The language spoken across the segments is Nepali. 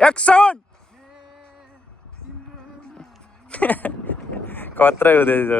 एक्सन कत्रै हुँदैछ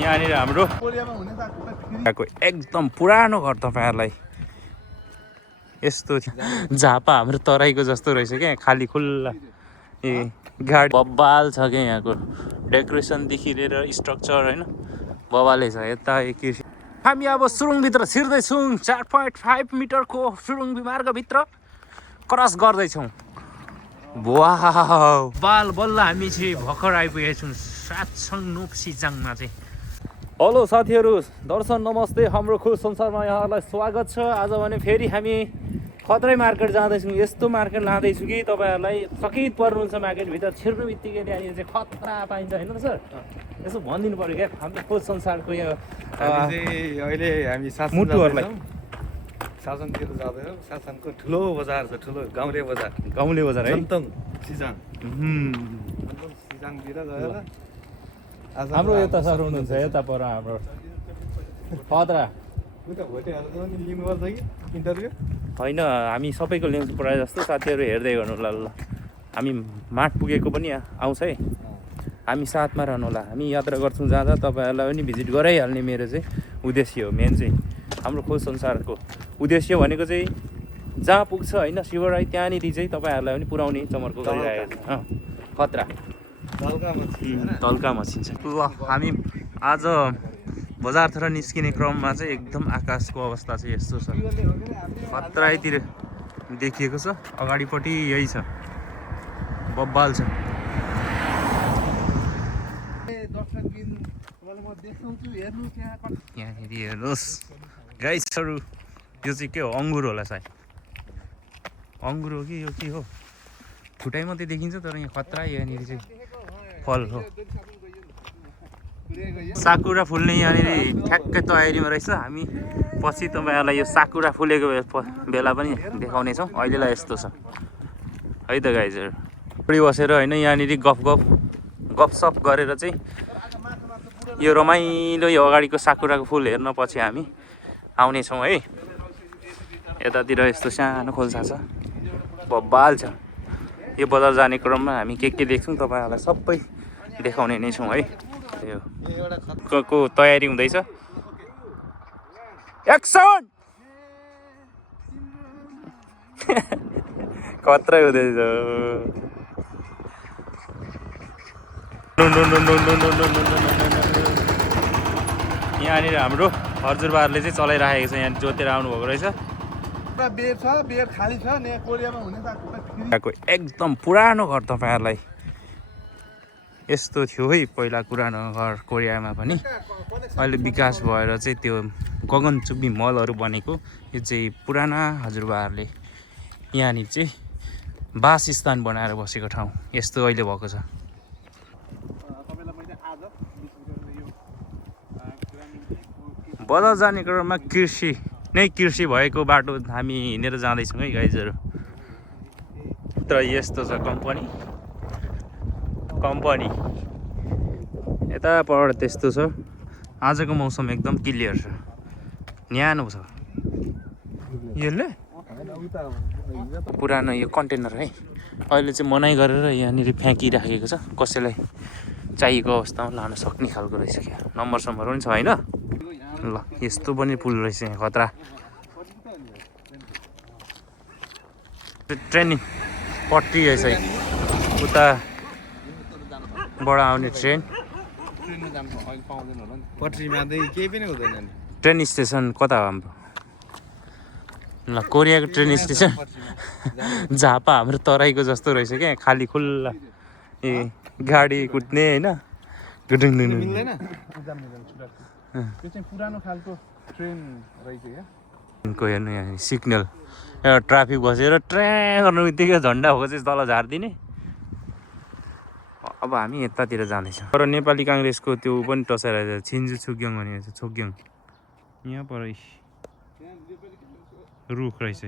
यहाँनिर हाम्रो एकदम पुरानो घर तपाईँहरूलाई यस्तो झापा हाम्रो तराईको जस्तो रहेछ क्या खाली खुल्ला ए गाडी बब्बाल छ क्या यहाँको डेकोरेसनदेखि लिएर स्ट्रक्चर होइन बबाले छ यता कृषि हामी अब सुरुङभित्र छिर्दैछौँ 4.5 मिटरको सुरुङ मार्गभित्र क्रस गर्दैछौँ वाउ बाल बल्ल हामी चाहिँ भर्खर आइपुगेका छौँ सातसङ नोक्सिजाङमा चाहिँ हेलो साथीहरू दर्शन नमस्ते हाम्रो खुस संसारमा यहाँहरूलाई स्वागत छ आज भने फेरि हामी खत्रै मार्केट जाँदैछौँ यस्तो मार्केट लाँदैछु कि तपाईँहरूलाई चकित पर्नुहुन्छ मार्केटभित्र छिर्नु बित्तिकै त्यहाँनिर चाहिँ खतरा पाइन्छ होइन त सर यसो भनिदिनु पऱ्यो क्या हाम्रो खोज संसारको यो अहिले हामी मुटुहरूलाई शासनतिर जाँदैछौँ शासनको ठुलो बजार छ ठुलो गाउँले बजार है सिजाङतिर गएर हाम्रो यता सर हुनुहुन्छ यता पर हाम्रो खतरा लिनुपर्छ कि इन्टरभ्यू होइन हामी सबैको ल्याउँछु प्रायः जस्तो साथीहरू हेर्दै गर्नु ल हामी माठ पुगेको पनि आउँछ है हामी साथमा रहनु होला हामी यात्रा गर्छौँ जाँदा तपाईँहरूलाई पनि भिजिट गराइहाल्ने मेरो चाहिँ उद्देश्य हो मेन चाहिँ हाम्रो खोज संसारको उद्देश्य भनेको चाहिँ जहाँ पुग्छ होइन शिवराई त्यहाँनिर चाहिँ तपाईँहरूलाई पनि पुर्याउने चमर्को गरिरहेको छ खतरा तल्का मचिन्छ ल हामी आज बजारतिर निस्किने क्रममा चाहिँ एकदम आकाशको अवस्था चाहिँ यस्तो छ खतरातिर देखिएको छ अगाडिपट्टि यही छ बब्बाल छ यहाँनिर हेर्नुहोस् गाइसहरू यो चाहिँ के हो अङ्गुर होला सायद अङ्गुर हो कि यो के हो फुटाइ मात्रै देखिन्छ तर यहाँ खतरा यहाँनिर चाहिँ फल हो साकुरा फुल्ने यहाँनिर ठ्याक्कै तयारीमा रहेछ हामी पछि तपाईँहरूलाई यो साकुरा फुलेको बेला पनि देखाउनेछौँ अहिलेलाई यस्तो छ है त गाइजहरू पढी बसेर होइन यहाँनिर गफसफ गरेर चाहिँ यो रमाइलो यो अगाडिको साकुराको फुल हेर्न पछि हामी आउनेछौँ है यतातिर यस्तो सानो खोल्सा छ बब्बाल छ यो बजार जाने क्रममा हामी के देख्छौँ तपाईँहरूलाई सबै देखाउने नै छौँ है यो को तयारी हुँदैछ एक्सन कत्रै हुँदैछ यहाँनिर हाम्रो हजुरबाहरूले चाहिँ चलाइराखेको छ यहाँ जोतेर आउनुभएको रहेछ एकदम पुरानो घर तपाईँहरूलाई यस्तो थियो है पहिला पुरानो घर कोरियामा पनि अहिले विकास भएर चाहिँ त्यो गगनचुम्बी मलहरू बनेको यो चाहिँ पुराना हजुरबाहरूले यहाँनिर चाहिँ वासस्थान बनाएर बसेको ठाउँ यस्तो अहिले भएको छ बजार जाने क्रममा कृषि भएको बाटो हामी हिँडेर जाँदैछौँ है गाइजहरू तर यस्तो छ कम्पनी यताबाट त्यस्तो छ आजको मौसम एकदम क्लियर छ न्यानो छ यसले पुरानो यो कन्टेनर है अहिले चाहिँ मनाइ गरेर यहाँनिर फ्याँकिराखेको छ कसैलाई चाहिएको अवस्थामा लान सक्ने खालको रहेछ क्या नम्बर पनि छ होइन ल यस्तो पनि पुल रहेछ यहाँ खतरा ट्रेनिङ पट्टी रहेछ उताबाट आउने ट्रेन ट्रेन स्टेसन कता हो हाम्रो ल कोरियाको ट्रेन स्टेसन झापा हाम्रो तराईको जस्तो रहेछ क्या खाली खुल्ला ए गाडी कुद्ने होइन पुरानो खालको ट्रेन रहेछ को हेर्नु यहाँ सिग्नल एउटा ट्राफिक बसेर ट्रेन गर्नु बित्तिकै झन्डा भएको चाहिँ तल झारिदिने अब हामी यतातिर जाँदैछौँ तर नेपाली काङ्ग्रेसको त्यो पनि टसाइरहेको छ छिन्जु छोग्याङ भनेको छ छोग्याङ यहाँ पर रुख रहेछ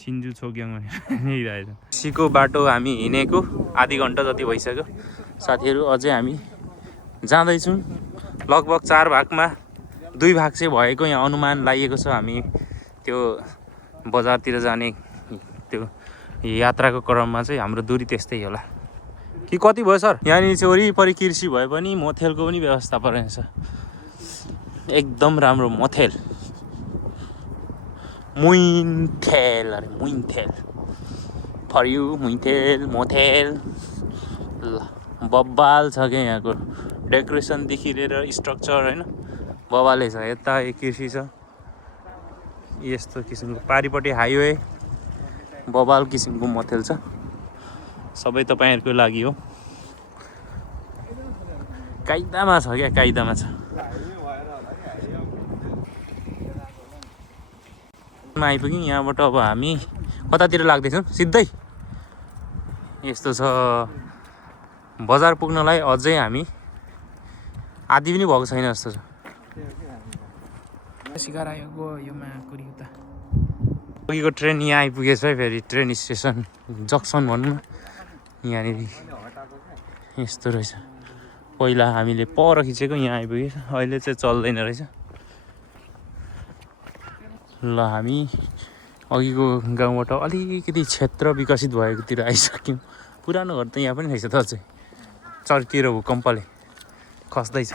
छिन्जु छोग्याङ भनेर सिको बाटो हामी हिँडेको आधी घन्टा जति भइसक्यो साथीहरू अझै हामी जाँदैछौँ लगभग 4 भागमा दुई भाग चाहिँ भएको यहाँ अनुमान लागेको छ। हामी त्यो बजारतिर जाने त्यो यात्राको क्रममा चाहिँ हाम्रो दूरी त्यस्तै होला कि कति भयो सर? यहाँनिर चाहिँ वरिपरि कृषि भए पनि मोथेलको पनि व्यवस्थापन रहेछ, एकदम राम्रो मोथेल। मुइन्थेल अरे मुइन्थेल फर यु, मुइन्थेल मोथेल। ल बब्बाल छ क्या यहाँको डेकोरेसनदेखि लिएर स्ट्रक्चर होइन बब्बालै छ। यता कृषि छ, यस्तो किसिमको पारिपट्टि हाइवे, बब्बाल किसिमको मोथेल छ। सबै तपाईँहरूको लागि हो। कायदामा छ क्या, कायदामा छ। आइपुग्यौँ। यहाँबाट अब हामी कतातिर लाग्दैछौँ? सिधै यस्तो छ। बजार पुग्नलाई अझै हामी आधी पनि भएको छैन जस्तो छ। अघिको ट्रेन यहाँ आइपुगेछ है, फेरि ट्रेन स्टेसन जक्सन भनौँ न। यहाँनिर यस्तो रहेछ। पहिला हामीले पर खिचेको यहाँ आइपुगेछ, अहिले चाहिँ चल्दैन रहेछ। ल हामी अघिको गाउँबाट अलिकति क्षेत्र विकसित भएकोतिर आइसक्यौँ। पुरानो घर त यहाँ पनि रहेछ त अझै, चर्किएर भूकम्पले खस्दैछ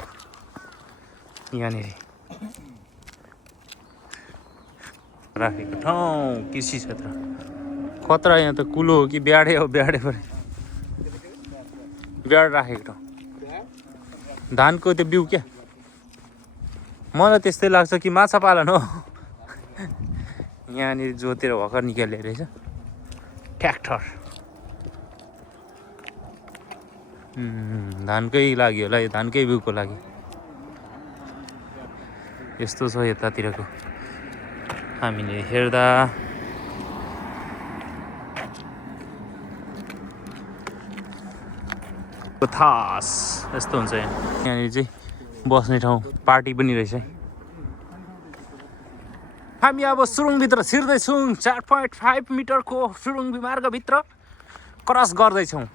यहाँनिर। राखेको ठाउँ कृषि क्षेत्र खतरा। यहाँ त कुलो हो कि ब्याडे हो? ब्याडे पऱ्यो, ब्याड राखेको ठाउँ। धानको त्यो बिउ क्या? मलाई त्यस्तै लाग्छ कि माछा पालन हो। यहाँनिर जोतेर भर्खर निकाल्ने रहेछ ट्र्याक्टर। धानकै लागि होला, यो धानकै बिउको लागि। यस्तो छ यतातिरको हामीले हेर्दा। थास यस्तो हुन्छ यहाँ। यहाँनिर चाहिँ बस्ने ठाउँ, पार्टी पनि रहेछ है। हामी अब सुरुङभित्र छिर्दैछौँ। 4.5 मिटरको सुरुङ मार्गभित्र क्रस गर्दैछौँ।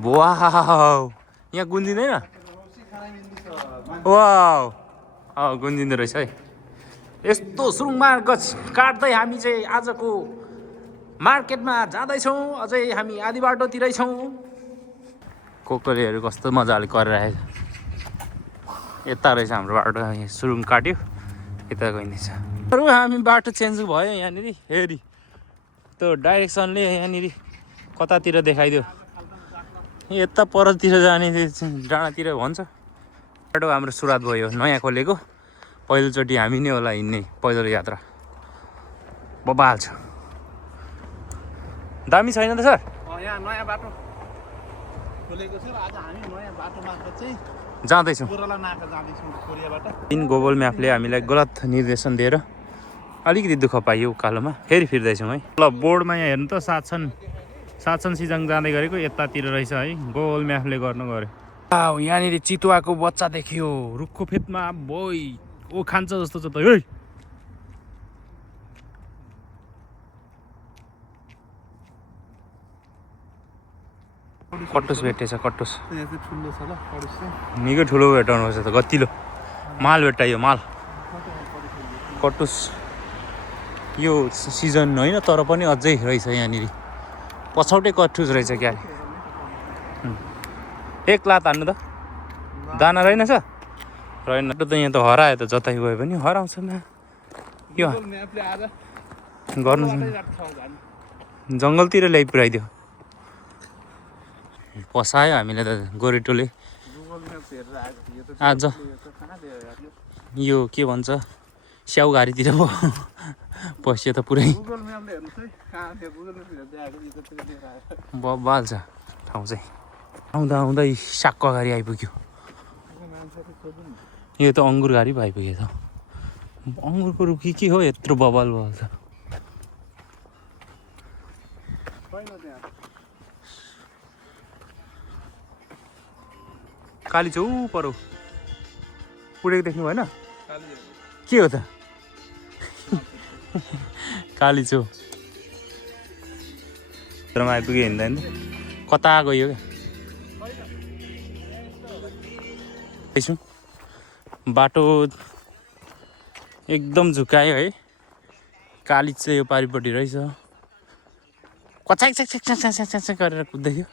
वाउ, यहाँ गुन्जिँदैन? वाउ, गुन्जिँदो रहेछ है। यस्तो सुरुङ मार्ग काट्दै हामी चाहिँ आजको मार्केटमा जाँदैछौँ। अझै हामी आधी बाटोतिरै छौँ। कोकरेहरू कस्तो मजाले गरिरहेछ। यता रहेछ हाम्रो बाटो। यहाँ सुरुङ काट्यो, यता गइँदैछ। हामी बाटो चेन्ज भयो यहाँनिर। हेरी त्यो डाइरेक्सनले यहाँनिर कतातिर देखाइदियो। यता परतिर जाने डाँडातिर भन्छ। बाटो हाम्रो सुरुवात भयो, नयाँ खोलेको। पहिलोचोटि हामी नै होला हिँड्ने पैदल यात्रा। बबाल छ। दामी छैन त सर? यहाँ नयाँ बाटो खोलेको छ। आज हामी नयाँ बाटो मार्फत चाहिँ जाँदैछौँ। कोराला नाका जाँदैछौँ कोरियाबाट। गुगल म्यापले हामीलाई गलत निर्देशन दिएर अलिकति दुःख पाइयो उकालोमा। फेरि फिर्दैछौँ है। ल बोर्डमा यहाँ हेर्नु त, सातसन सिजङ जाँदै गरेको यतातिर रहेछ है। गुगल म्यापले गर्नु गऱ्यो। यहाँनिर चितुवाको बच्चा देखियो रुखको फेदमा। बोइ ओ खान्छ जस्तो छ त। है कटुस भेटेछ। कटुस निकै ठुलो भेटाउनु पर्छ त, गतिलो माल भेटाइयो। माल कटुस यो सिजन होइन तर पनि अझै रहेछ यहाँनिर। पछौटे कटुस रहेछ क्या। एक लात हान्नु त, दाना रहेनछ? रहेन त यहाँ त हरायो त। जतै गयो पनि हराउँछ न। के गर्नु? जङ्गलतिर ल्याइ पुऱ्याइदियो। पसायो हामीलाई त गोरेटोले। आज यो के भन्छ स्याउघारीतिर पो पस्यो त पुरै। बबाल छ ठाउँ चाहिँ। आउँदा आउँदै साक्क घारी आइपुग्यो। यो त अङ्गुर घारी पो आइपुग्यो त। अङ्गुरको रुखी के हो यत्रो बबाल बबाल छ? काली छौ परो उडेको देख्नु भएन? के हो त? काली छौ मा आइपुग्यो हिँड्दा हिँड्दा। कता गयो क्या? बाटो एकदम झुकायो है। कालिज चाहिँ यो पारिपट्टि रहेछ। कचाक छ्याक छ्याक छ्याक छ्याक छ्याक गरेर कुद्दैथ्यो।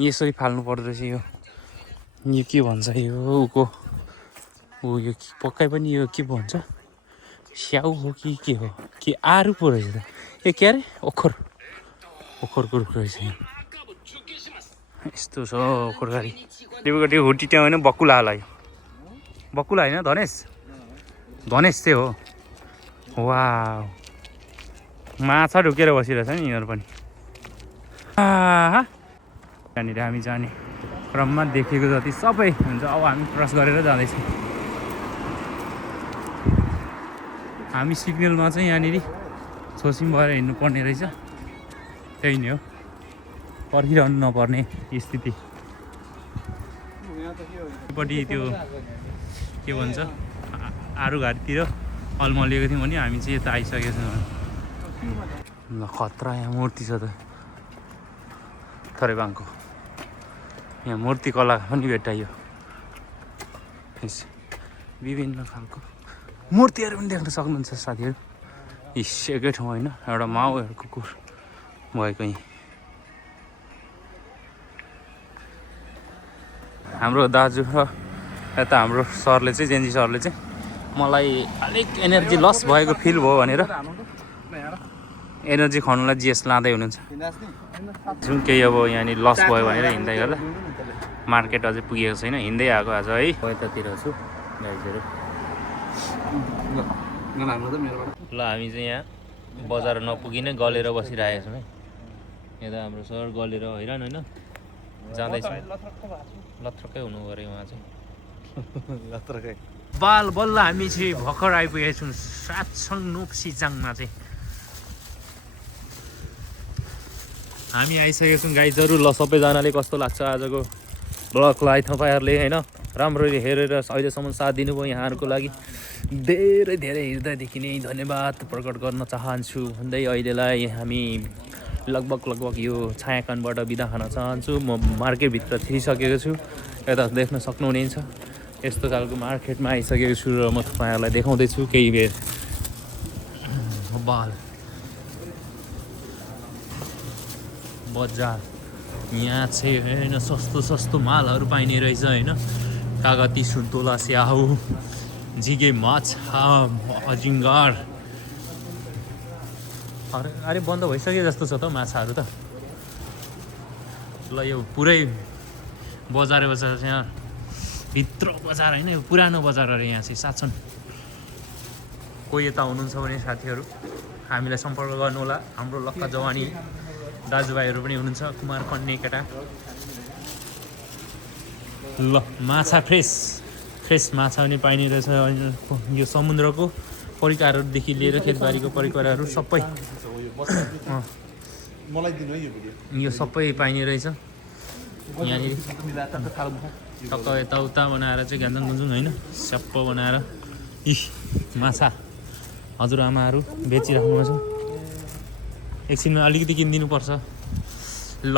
यसरी फाल्नु पर्दो रहेछ यो। यो के भन्छ यो उको यो पक्कै पनि यो के भन्छ स्याउ हो कि के हो कि आरु पो रहेछ त। ए के अरे ओखरको रुख रहेछ यो। यस्तो छ ओखरगाडी। त्यो हुटी त्यहाँ होइन बकुला होला यो। बकुला होइन धनेश चाहिँ हो। वाह माछा ढुकेर बसिरहेछ नि यिनीहरू पनि। त्यहाँनिर हामी जाने क्रममा देखेको जति सबै हुन्छ। अब हामी क्रस गरेर जाँदैछौँ। हामी सिग्नलमा चाहिँ यहाँनिर छोसिम भएर हिँड्नु पर्ने रहेछ। त्यही नै हो पर्खिरहनु नपर्ने स्थिति। पट्टि त्यो के भन्छ आरुघारीतिर अलमलिएको थियौँ भने हामी चाहिँ यता आइसकेको छौँ। ल खतरा यहाँ मूर्ति छ त थरेबाङको। यहाँ मूर्ति कला पनि भेटाइयो। विभिन्न खालको मूर्तिहरू पनि देख्न सक्नुहुन्छ साथीहरू। एकै ठाउँ होइन एउटा माउहरू कुकुर भएको यहीँ। हाम्रो दाजु र यता हाम्रो सरले चाहिँ जेन्जी सरले चाहिँ मलाई अलिक एनर्जी लस भएको फिल भयो भनेर एनर्जी खुवाउनुलाई जिएस लाँदै हुनुहुन्छ। जुन केही अब यहाँनिर लस भयो भनेर हिँड्दै गर्दा मार्केट अझै पुगेको छैन। हिँड्दै आएको आज है। यतातिर छु गाइजहरू। ल हामी चाहिँ यहाँ बजार नपुगी नै गलेर बसिरहेको छौँ है। यता हाम्रो सर गलेर हैरान होइन जाँदैछौँ। लत्रकै हुनु पऱ्यो उहाँ चाहिँ लत्रकै। बल्ल हामी चाहिँ भर्खर आइपुगेका छौँ सातसङ नोप्सिजाङमा चाहिँ। हामी आइसकेका छौँ गाइजहरू। ल सबैजनाले कस्तो लाग्छ आजको ब्लगलाई तपाईँहरूले होइन राम्ररी हेरेर अहिलेसम्म साथ दिनुभयो। यहाँहरूको लागि धेरै धेरै हृदयदेखि नै धन्यवाद प्रकट गर्न चाहन्छु भन्दै अहिलेलाई हामी लगभग यो छायाकानबाट बिदा खान चाहन्छु। म मार्केटभित्र छिरिसकेको छु। यता देख्न सक्नुहुनेछ यस्तो खालको मार्केटमा आइसकेको छु र म तपाईँहरूलाई देखाउँदैछु केही बेर बजार। यहाँ चाहिँ होइन सस्तो मालहरू पाइने रहेछ होइन। कागती सुन्तोला स्याउ झिगे माछा अजिङ्गर। अरे बन्द भइसक्यो जस्तो छ त माछाहरू त। ल यो पुरै बजार यहाँ भित्र बजार होइन यो पुरानो बजारहरू यहाँ चाहिँ साथ छन्। कोही यता हुनुहुन्छ भने साथीहरू हामीलाई सम्पर्क गर्नुहोला। हाम्रो लक्का जवानी दाजुभाइहरू पनि हुनुहुन्छ कुमार कन्ने केटा। ल माछा फ्रेस माछा पनि पाइने रहेछ। यो समुद्रको परिकारहरूदेखि लिएर खेतबारीको परिकारहरू सबै यो सबै पाइने रहेछ यहाँनिर। टक्क यताउता बनाएर चाहिँ घ्यान्जुङ गुन्जुङ होइन स्याप्प बनाएर माछा हजुरआमाहरू बेचिराख्नु छ। एकछिनमा अलिकति किनिदिनुपर्छ। ल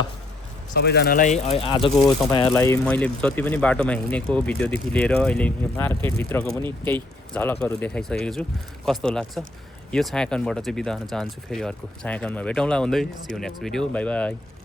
सबैजनालाई आजको तपाईँहरूलाई मैले जति पनि बाटोमा हिँडेको भिडियोदेखि लिएर अहिले यो मार्केटभित्रको पनि केही झलकहरू देखाइसकेको छु। कस्तो लाग्छ यो छायाकानबाट चाहिँ बिदा हुन चाहन्छु। फेरि अर्को छायाकानमा भेटौँला भन्दै see you next video. Bye by.